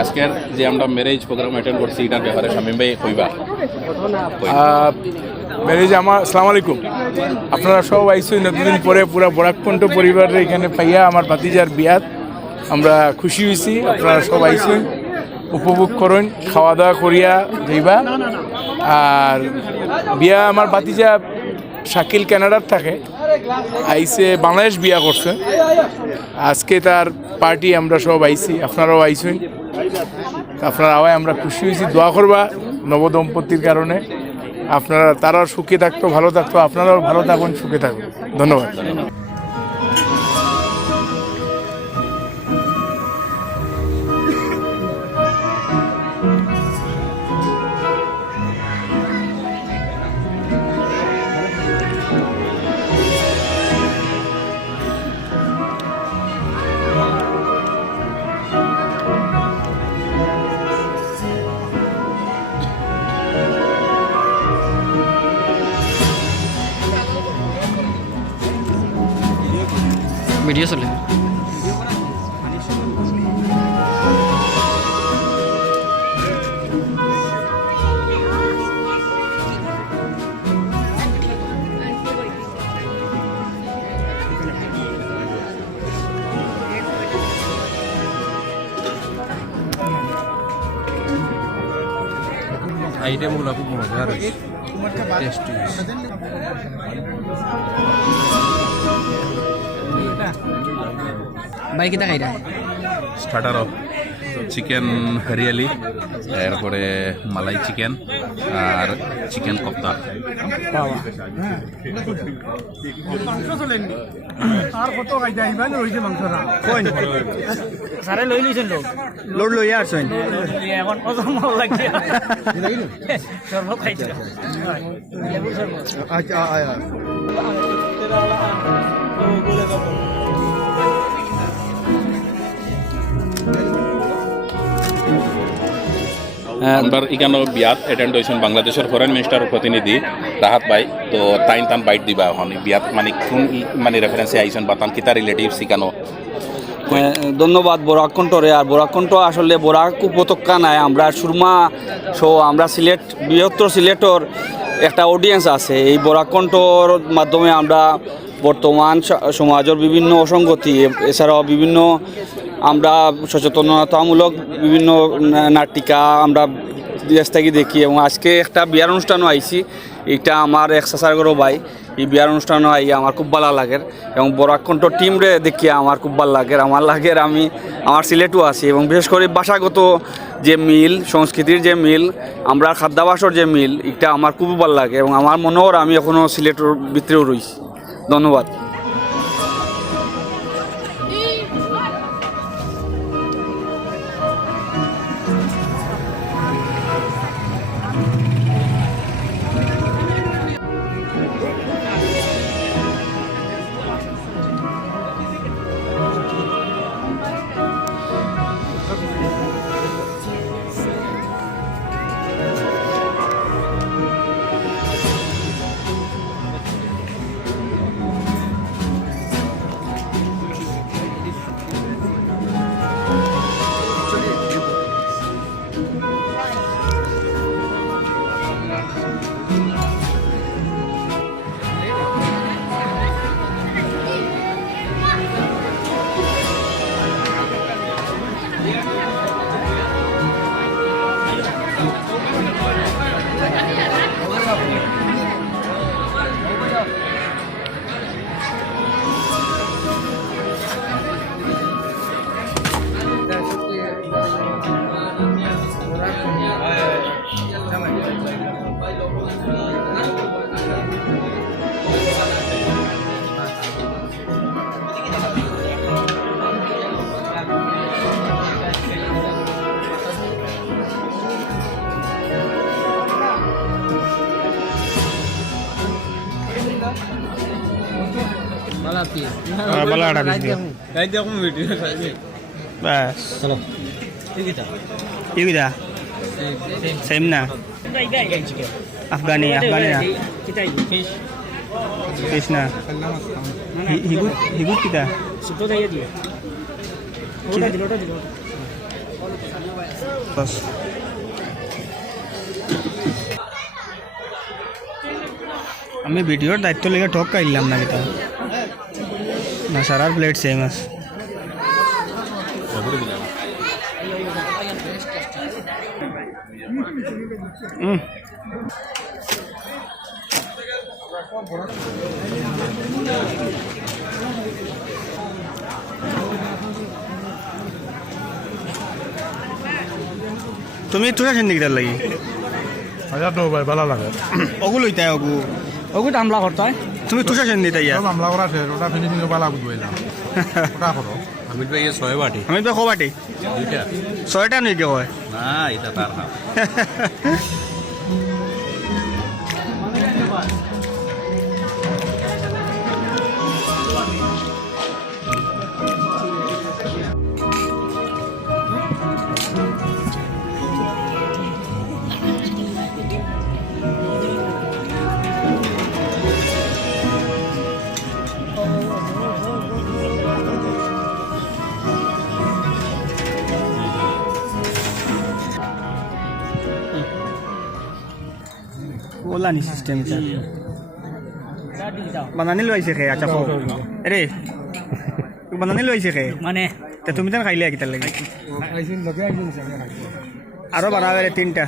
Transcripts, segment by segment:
আজকের যে আমরা ম্যারেজ প্রোগ্রাম অ্যাটেন্ড করছি, এটার ব্যাপারে শামীম ভাই কইবা? ম্যারেজ আমার আসসালামু আলাইকুম। আপনারা সব আইসুই নতুন পরে পুরা বরাককণ্ঠ পরিবারের এখানে পাইয়া আমার ভাতিজার বিয়াত আমরা খুশি হয়েছি আপনারা সব আইসুই উপভোগ করুন খাওয়া দাওয়া করিয়া যাইবা। আর বিয়া আমার ভাতিজা শাকিল কানাডার থাকে। আইসে বাংলাদেশ বিয়া করছে। আজকে তার পার্টি আমরা সব আইসি আপনারাও আইসুন আপনার আওয়ায় আমরা খুশি হয়েছি। দোয়া করবা নবদম্পতির কারণে। আপনারা, তারাও সুখে থাকতো, ভালো থাকতো, আপনারাও ভালো থাকুন, সুখে থাকুন। ধন্যবাদ। ভিডিও চলে আইটেমগুলো খুব মজার হয়েছে টেস্টি ভাই কিতা খাইরা? স্টার্টার অফ চিকেন হরিয়ালি এরপরে মালাই চিকেন আর চিকেন কপ্তা। সারে লই নিছেন লোক লোড লইয়া আসছেন এখন ওজন লাগিয়া। শরবত খাইছে। আচ্ছা আয়া আমরা এখানে বিয়াত অ্যাটেন্ড হয়েছেন বাংলাদেশের ফরেন মিনিস্টারের প্রতিনিধি রাহাত ভাই। তো তাইন তান বাইট দিবা এখন। বিয়াত মানে কোন মানে রেফারেন্সে আইছেন বা তান কিতা রিলেটিভস এখানো ধন্যবাদ বোরাকণ্ঠরে আর বোরাকণ্ঠ আসলে বোরাক উপত্যকা নাই। আমরা সুরমা শো আমরা সিলেট, বৃহত্তর সিলেটর একটা অডিয়েন্স আছে। এই বরাকণ্ঠর মাধ্যমে আমরা বর্তমান সমাজের বিভিন্ন অসঙ্গতি এছাড়াও বিভিন্ন আমরা সচেতনতামূলক বিভিন্ন নাটিকা আমরা দেশ থেকে দেখি এবং আজকে একটা বিয়ার অনুষ্ঠানও আইছি। এটা আমার এক সাসারগর ভাই। এই বিয়ার অনুষ্ঠান হয় আমার খুব ভালো লাগে এবং বরাকণ্ঠ টিম রে দেখি আমার খুব ভালো লাগে আমার লাগে আমি, আমার সিলেটও আছি এবং বিশেষ করে ভাষাগত যে মিল, সংস্কৃতির যে মিল, আমরা খাদ্যাভাসর যে মিল, এটা আমার খুব ভালো লাগে এবং আমার মনে হয় আমি এখনও সিলেটের ভিতরেও রয়েছি ধন্যবাদ। ইউদা সেম না আফগানি আফগানি না কিতাই ফিশ কৃষ্ণা হিগুত হিগুত কিতা সুতো দিয়ে দিয়ে ওটা আমি ভিডিওর দায়িত্ব লেগে ঠক কাইলাম না কিতা না সারার প্লেট সেম আছে। তুমি তুই তার লাগি? হাজার তো ভাই ভালো লাগে। অগু লইতাই অগু। ওগুলো আমলা করতে হয় তুমি তুষা সেন দিতে ইয়া মামলা করা আছে ওটা ফিনিশিং ভালো বুঝবাইলাম ওটা করো আমি তো এই ছয় বাটি আমি তো বাটি ছয়টা নেই হয় না এটা তার নি সিস্টেম বানানি লইছে খে আচ্ছা কও রে বানানি লইছে খে মানে? তে তুমি তো খাইলে কিতার লাগি। আরও বানাবে রে তিনটা।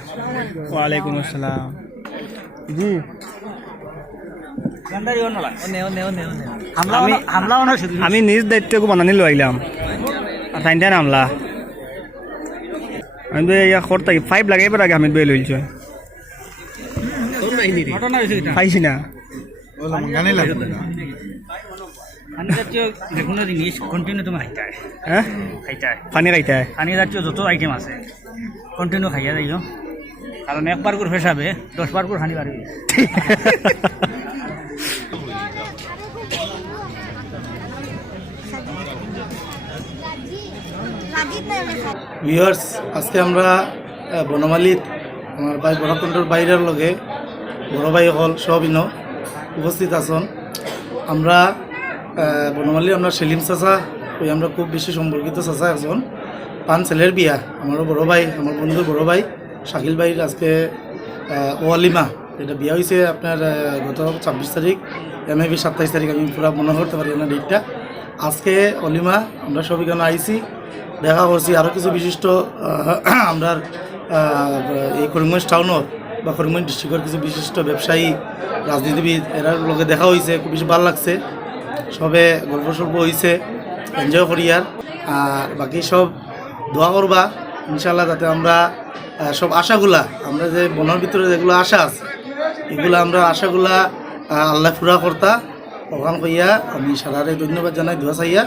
ওয়ালাইকুম আসসালাম। জি। আমি নিজ দায়িত্ব বানানি লো আইলাম আর নামলা আমি তো ইয়া করতে ফাইভ লাগাইবার আগে আমি বই লইছ ঘটনা হয়েছে এটা। পাইছি না। গানে লাগে পানি জাতীয় যে কোনো জিনিস কন্টিনিউ তুমি খাইতে হয়? হ্যাঁ খাইতে পানি খাইতে পানি জাতীয় যত আইটেম আছে কন্টিনিউ খাইয়া যাইও। কারণ একবার করে ফেসাবে দশ বার করে খানি পারবি ভিউয়ার্স আজকে আমরা বনমালীত আমার ভাই বরাকুণ্ডর বাইরের লগে বড় ভাই হল সবিন উপস্থিত আছেন। আমরা বনমালী, আমরা সেলিম চাচা, ওই আমরা খুব বেশি সম্পর্কিত চাচা একজন। পান ছেলের বিয়া, আমারও বড় ভাই আমার বন্ধু বড় ভাই শাকিল ভাইয়ের আজকে ওয়ালিমা এটা বিয়া হয়েছে আপনার গত ছাব্বিশ তারিখ এম বি সাতাইশ তারিখ আমি পুরো মনে করতে পারি না ডেটটা আজকে অলিমা, আমরা সব এখানে আইসি দেখা করছি আরও কিছু বিশিষ্ট আমরা এই করিমগঞ্জ টাউনের বা করিমগঞ্জ ডিস্ট্রিক্টের কিছু বিশিষ্ট ব্যবসায়ী, রাজনীতিবিদ এরার লগে দেখা হয়েছে খুব বেশি ভালো লাগছে। সবে গল্প সল্প হয়েছে এনজয় করি আর। আর বাকি সব দোয়া করবা ইনশাল্লাহ যাতে আমরা সব আশাগুলা, আমরা যে মনের ভিতরে যেগুলো আশা আছে, এগুলা আমরা আশাগুলা আল্লাহ পুরা কর্তা ওখান কইয়া আমি সারারে ধন্যবাদ জানাই, দোয়া চাইয়া।